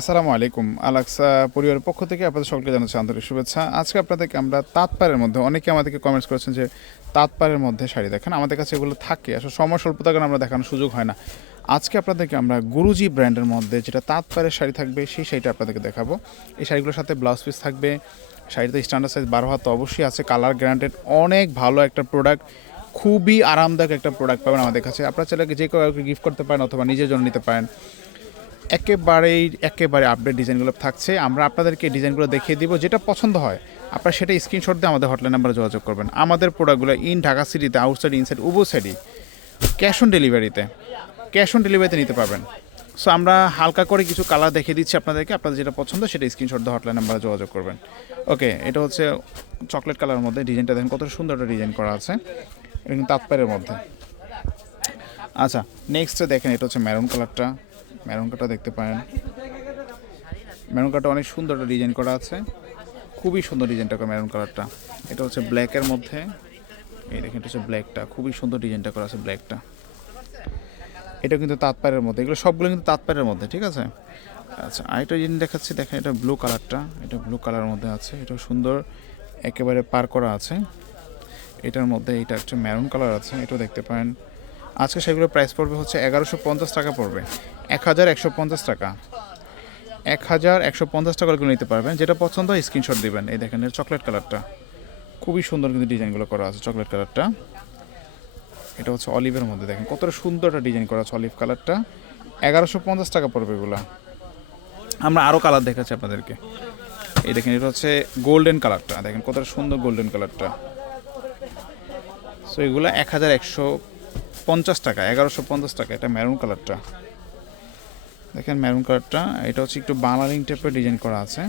আসসালামু আলাইকুম, আলাক্সা পরিবারের পক্ষ থেকে আপনাদের সকলকে জানাচ্ছি আন্তরিক শুভেচ্ছা। আজকে আপনাদেরকে আমরা তাঁতপাড়ের মধ্যে, অনেকে আমাদেরকে কমেন্টস করেছেন যে তাঁতপাড়ের মধ্যে শাড়ি দেখেন, আমাদের কাছে এগুলো থাকে, আসলে সময় স্বল্পতার কারণে আমরা দেখানোর সুযোগ হয় না। আজকে আপনাদেরকে আমরা গুরুজি ব্র্যান্ডের মধ্যে যেটা তাঁতপাড়ের শাড়ি থাকবে, সেই শাড়িটা আপনাদেরকে দেখাবো। এই শাড়িগুলোর সাথে ব্লাউজ পিস থাকবে, শাড়িতে স্ট্যান্ডার্ড সাইজ বারো হাত অবশ্যই আছে কালার গ্যারান্টেড অনেক ভালো একটা প্রোডাক্ট খুবই আরামদায়ক একটা প্রোডাক্ট পাবেন আমাদের কাছে। আপনার ছেলেকে যে কাউকে গিফট করতে পারেন অথবা নিজের জন্য নিতে পারেন। একেবারেই, একেবারে আপডেট ডিজাইনগুলো থাকছে। আমরা আপনাদেরকে ডিজাইনগুলো দেখিয়ে দিব, যেটা পছন্দ হয়। আপনারা সেটা স্ক্রিনশট দিয়ে আমাদের হটলাইন নাম্বারে যোগাযোগ করবেন। আমাদের প্রোডাক্টগুলো ইন ঢাকা সিটিতে আউটসাইড ইনসাইড উভয় সাইডই ক্যাশ অন ডেলিভারিতে ক্যাশ অন ডেলিভারিতে নিতে পারবেন। সো আমরা হালকা করে কিছু কালার দেখিয়ে দিচ্ছি আপনাদেরকে। আপনাদের যেটা পছন্দ, সেটা স্ক্রিনশট দিয়ে হটলাইন নাম্বারে যোগাযোগ করবেন। ওকে এটা হচ্ছে চকলেট কালারের মধ্যে। ডিজাইনটা দেখেন কত সুন্দর একটা ডিজাইন করা আছে। এটা কিন্তু তাৎপর্যের মধ্যে। আচ্ছা নেক্সট দেখেন, এটা হচ্ছে ম্যারুন কালারটা ম্যারুন কালারটা দেখতে পারেন। ম্যারুন কালারটা অনেক সুন্দর একটা ডিজাইন করা আছে। খুবই সুন্দর ডিজাইনটা করা ম্যারুন কালারটা। এটা হচ্ছে ব্ল্যাকের মধ্যে। এই দেখেন, এটা হচ্ছে ব্ল্যাকটা খুবই সুন্দর ডিজাইনটা করা আছে ব্ল্যাকটা এটা কিন্তু তাঁতপাড়ের মধ্যে। এগুলো সবগুলো কিন্তু তাঁতপাড়ের মধ্যে, ঠিক আছে? আচ্ছা আরেকটা জিনিস দেখাচ্ছি। দেখেন, এটা ব্লু কালারটা এটা ব্লু কালারের মধ্যে আছে। এটা সুন্দর। একেবারে পার করা আছে। এটার মধ্যে এটা একটা ম্যারুন কালার আছে। এটাও দেখতে পারেন। আজকে সেগুলোর প্রাইস পড়বে হচ্ছে এগারোশো পঞ্চাশ টাকা পড়বে। এক হাজার একশো পঞ্চাশ টাকা। এক হাজার একশো পঞ্চাশ টাকা করে নিতে পারবেন। যেটা পছন্দ হয় স্ক্রিনশট দেবেন। এই দেখেন এর চকলেট কালারটা খুবই সুন্দর কিন্তু ডিজাইনগুলো করা আছে চকলেট কালারটা এটা হচ্ছে অলিভের মধ্যে দেখেন। কতটা সুন্দর একটা ডিজাইন করা আছে অলিভ কালারটা এগারোশো পঞ্চাশ টাকা পড়বে এগুলো। আমরা আরও কালার দেখাচ্ছি আপনাদেরকে। এই দেখেন, এটা হচ্ছে গোল্ডেন কালারটা দেখেন কতটা সুন্দর গোল্ডেন কালারটা সো এগুলো এক হাজার একশো পঞ্চাশ টাকা, এগারোশো পঞ্চাশ টাকা, এটা ম্যারুন কালারটা দেখেন ম্যারুন কালারটা এটা হচ্ছে একটু বানালিং টাইপের ডিজাইন করা আছে।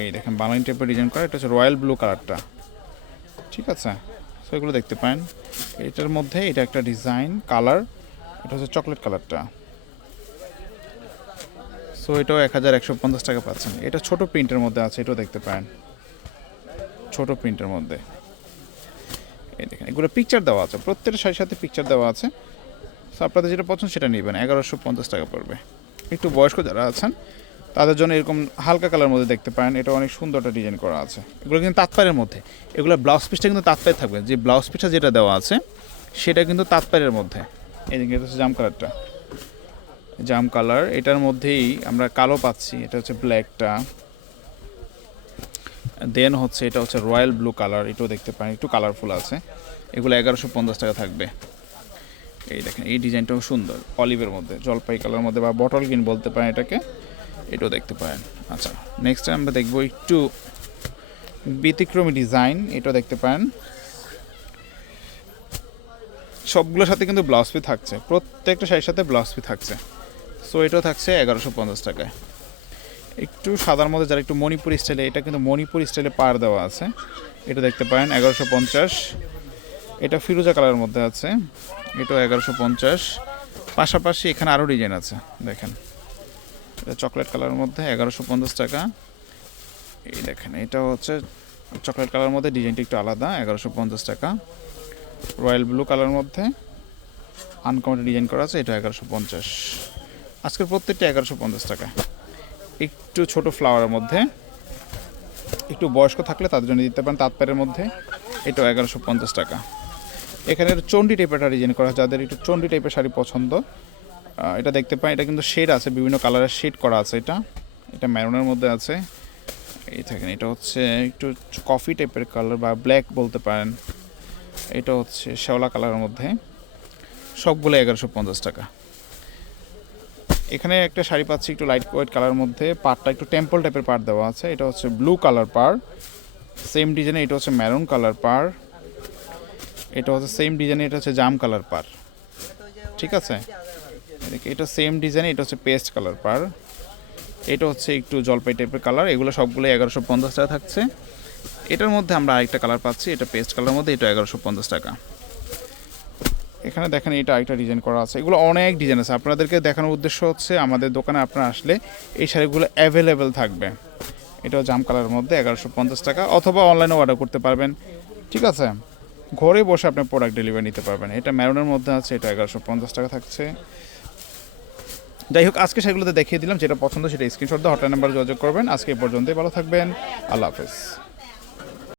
এই দেখেন বানালিং টাইপের ডিজাইন করা, এটা হচ্ছে রয়্যাল ব্লু কালারটা ঠিক আছে? সো এগুলো দেখতে পারেন। এটার মধ্যে এটা একটা ডিজাইন কালার এটা হচ্ছে চকলেট কালারটা সো এটাও এক হাজার একশো পঞ্চাশ টাকা পাচ্ছেন। এটা ছোটো প্রিন্টের মধ্যে আছে, এটাও দেখতে পারেন। ছোট প্রিন্টের মধ্যে। এই দেখেন, এগুলো পিকচার দেওয়া আছে। প্রত্যেকটা শাড়ির সাথে পিকচার দেওয়া আছে। সো আপনাদের যেটা পছন্দ সেটা নেবেন। এগারোশো পঞ্চাশ টাকা পড়বে। একটু বয়স্ক যারা আছেন, তাদের জন্য এরকম হালকা কালার মধ্যে দেখতে পারেন। এটা অনেক সুন্দর একটা ডিজাইন করা আছে। এগুলো কিন্তু তাৎপারের মধ্যে। এগুলো ব্লাউজ পিসটা কিন্তু তাৎপারে থাকবে। যে ব্লাউজ পিসটা যেটা দেওয়া আছে, সেটা কিন্তু তাৎপারের মধ্যে। এই এটা হচ্ছে জাম কালারটা জাম কালার এটার মধ্যেই আমরা কালো পাচ্ছি। এটা হচ্ছে ব্ল্যাকটা দেন হচ্ছে এটা হচ্ছে রয়্যাল ব্লু কালার এটাও দেখতে পারেন, একটু কালারফুল আছে। এগুলো এগারোশো পঞ্চাশ টাকা থাকবে। এই দেখেন, এই ডিজাইনটাও সুন্দর অলিভের মধ্যে, জলপাই কালার মধ্যে বা বটল গ্রিন বলতে পারেন এটাকে, এটাও দেখতে পারেন। আচ্ছা নেক্সট আমরা দেখব একটু ব্যতিক্রমী ডিজাইন এটাও দেখতে পারেন। সবগুলোর সাথে কিন্তু ব্লাউজ পি থাকছে, প্রত্যেকটা শাড়ির সাথে ব্লাউজ পি থাকছে। সো এটাও থাকছে এগারোশো পঞ্চাশ টাকায়। একটু সাদার মধ্যে যারা একটু মণিপুর স্টাইলে, এটা কিন্তু মণিপুর স্টাইলে পার দেওয়া আছে। এটা দেখতে পারেন, এগারোশো পঞ্চাশ। এটা ফিরোজা কালারের মধ্যে আছে, এটাও এগারোশো পঞ্চাশ। পাশাপাশি এখানে আরও ডিজাইন আছে, দেখেন। এটা চকলেট কালারের মধ্যে, এগারোশো পঞ্চাশ টাকা। এই দেখেন এটা হচ্ছে চকলেট কালারের মধ্যে, ডিজাইনটা একটু আলাদা, এগারোশো পঞ্চাশ টাকা। রয়্যাল ব্লু কালারের মধ্যে, আনকমন ডিজাইন করা আছে এটা এগারোশো পঞ্চাশ। আজকের প্রত্যেকটা এগারোশো পঞ্চাশ টাকা। একটু ছোট ফ্লাওয়ারের মধ্যে। একটু বয়স্ক থাকলে তাদের জন্য দিতে পারেন তাঁতপাড়ের মধ্যে। এটাও এগারোশো পঞ্চাশ টাকা। এখানে চণ্ডী টাইপের একটা ডিজাইন করা যাদের একটু চণ্ডী টাইপের শাড়ি পছন্দ। এটা দেখতে পাই এটা কিন্তু শেড আছে, বিভিন্ন কালারের শেড করা আছে এটা। এটা ম্যারুনের মধ্যে আছে। এই থাকেন এটা হচ্ছে একটু কফি টাইপের কালার বা ব্ল্যাক বলতে পারেন। এটা হচ্ছে শ্যাওলা কালারের মধ্যে। সবগুলো এগারোশো পঞ্চাশ টাকা। এখানে একটা শাড়ি পাচ্ছি একটু লাইট হোয়াইট কালার মধ্যে। পাড়টা একটু টেম্পল টাইপের পাড় দেওয়া আছে। এটা হচ্ছে ব্লু কালার পাড়। সেম ডিজাইনে এটা হচ্ছে ম্যারুন কালার পাড়। এটা হচ্ছে সেম ডিজাইনে এটা হচ্ছে জাম কালার পাড়। ঠিক আছে? এটা সেম ডিজাইনে এটা হচ্ছে পেস্ট কালার পাড়। এটা হচ্ছে একটু জলপাই টাইপের কালার এগুলো সবগুলো এগারোশো পঞ্চাশ টাকা থাকছে। এটার মধ্যে আমরা আরেকটা কালার পাচ্ছি। এটা পেস্ট কালার মধ্যে এটা এগারোশো পঞ্চাশ টাকা। এখানে দেখেন এটা আরেকটা ডিজাইন করা আছে। এগুলো অনেক ডিজাইন আছে। আপনাদেরকে দেখানোর উদ্দেশ্য হচ্ছে আমাদের দোকানে আপনারা আসলে এই শাড়িগুলো অ্যাভেলেবেল থাকবে। এটাও জাম কালারের মধ্যে এগারোশো পঞ্চাশ টাকা অথবা অনলাইনে অর্ডার করতে পারবেন। ঠিক আছে? ঘরে বসে আপনি প্রোডাক্ট ডেলিভারি নিতে পারবেন। এটা ম্যারুনের মধ্যে আছে, এটা এগারোশো পঞ্চাশ টাকা থাকছে। যাই হোক, আজকে সেগুলোতে দেখিয়ে দিলাম, যেটা পছন্দ সেটা স্ক্রিনশট দিয়ে হটলাইন নাম্বার যোগাযোগ করবেন। আজকে এই পর্যন্তই, ভালো থাকবেন। আল্লাহ হাফেজ।